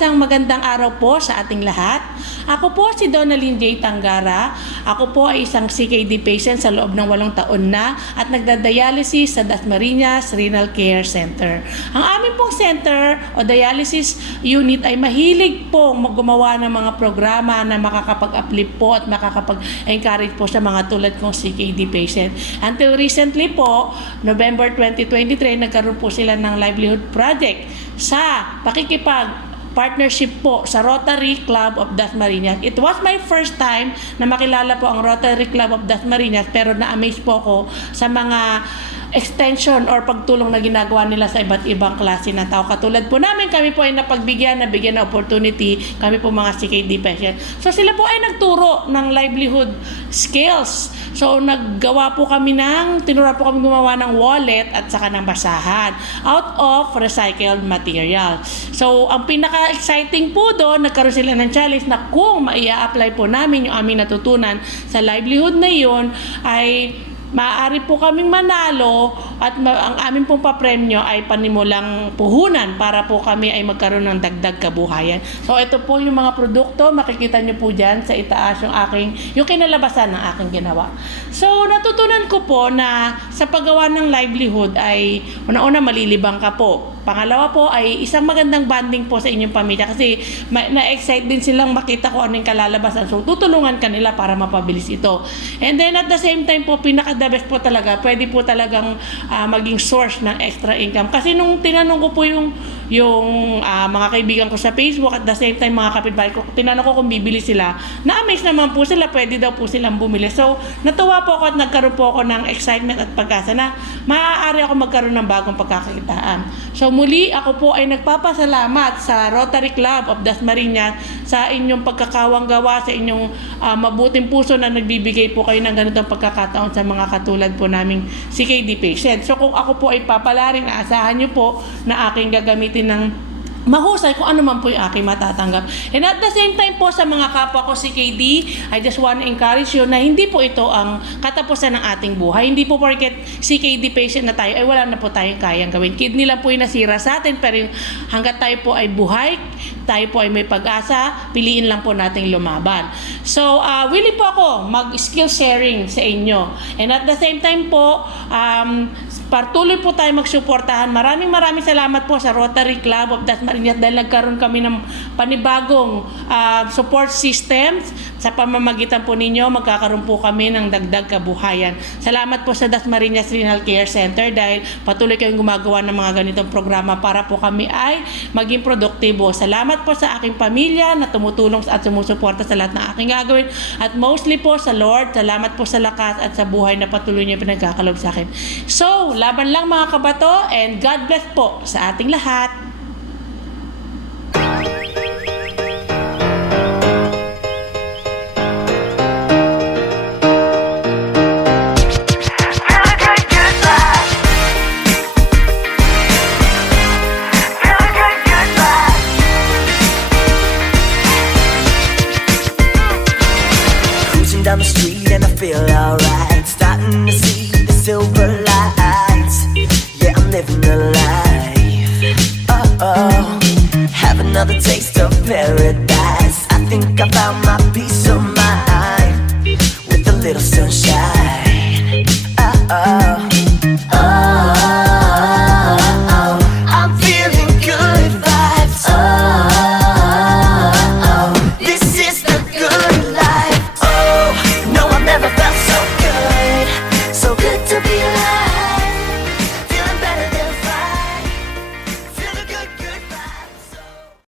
isang magandang araw po sa ating lahat. Ako po si Donalyn J. Tangara. Ako po ay isang CKD patient sa loob ng 8 taon na at nagda-dialysis sa Dasmariñas Renal Care Center. Ang aming pong center o dialysis unit ay mahilig pong gumawa ng mga programa na makakapag-uplift po at makakapag-encourage po sa mga tulad kong CKD patient. Until recently po, November 2023, nagkaroon po sila ng livelihood project sa partnership po sa Rotary Club of Dasmariñas. It was my first time na makilala po ang Rotary Club of Dasmariñas, pero na-amaze po ako sa mga extension or pagtulong na ginagawa nila sa iba't ibang klase ng tao. Katulad po namin, kami po ay nabigyan na opportunity, kami po mga CKD patient. So sila po ay nagturo ng livelihood skills. So naggawa po kami tinuruan po kami gumawa ng wallet at saka ng basahan out of recycled material. So ang pinaka-exciting po doon, nagkaroon sila ng challenge na kung maia-apply po namin yung aming natutunan sa livelihood na yun, ay maaari po kaming manalo at ang aming pong papremyo ay panimulang puhunan para po kami ay magkaroon ng dagdag kabuhayan. So ito po yung mga produkto, makikita nyo po dyan sa itaas yung kinalabasan ng aking ginawa. So natutunan ko po na sa paggawa ng livelihood ay una-una malilibang ka po. Pangalawa po ay isang magandang bonding po sa inyong pamilya kasi na-excite din silang makita kung anong kalalabasan. So tutulungan ka nila para mapabilis ito. And then at the same time po, pinaka-the best po talaga, pwede po talagang maging source ng extra income. Kasi nung tinanong ko po yung mga kaibigan ko sa Facebook, at the same time mga kapitbahay ko, tinanong ko kung bibili sila, na-amaze naman po sila, pwede daw po silang bumili. So natuwa po ako at nagkaroon po ako ng excitement at pag-asa na maaari ako magkaroon ng bagong pagkakakitaan. So muli, ako po ay nagpapasalamat sa Rotary Club of Dasmariñas sa inyong pagkakawang gawa, sa inyong mabuting puso na nagbibigay po kayo ng ganitong pagkakataon sa mga katulad po naming CKD patient. So kung ako po ay papalarin, aasahan nyo po na aking gagamitin ng mahusay kung ano man po yung aking matatanggap. And at the same time po sa mga kapwa ko CKD, I just want to encourage you na hindi po ito ang katapusan ng ating buhay. Hindi po porket CKD patient na tayo ay wala na po tayong kayang gawin. Kidney lang po yung nasira sa atin, pero hanggat tayo po ay buhay, tayo po ay may pag-asa, piliin lang po nating lumaban. So, willing po ako mag-skill sharing sa inyo. And at the same time po, patuloy po tayo magsuportahan. Maraming salamat po sa Rotary Club of Dasmariñas dahil nagkaroon kami ng panibagong support systems. Sa pamamagitan po ninyo, magkakaroon po kami ng dagdag kabuhayan. Salamat po sa Dasmariñas Renal Care Center dahil patuloy kayong gumagawa ng mga ganitong programa para po kami ay maging produktibo. Salamat po sa aking pamilya na tumutulong at sumusuporta sa lahat ng aking gagawin. At mostly po sa Lord, salamat po sa lakas at sa buhay na patuloy niyo pinagkakalob sa akin. So, laban lang mga kabato, and God bless po sa ating lahat. Cruising down the street and I feel alright, starting to see the silver lights. Yeah, I'm living the life. Oh, have another taste of paradise. I think I found my peace.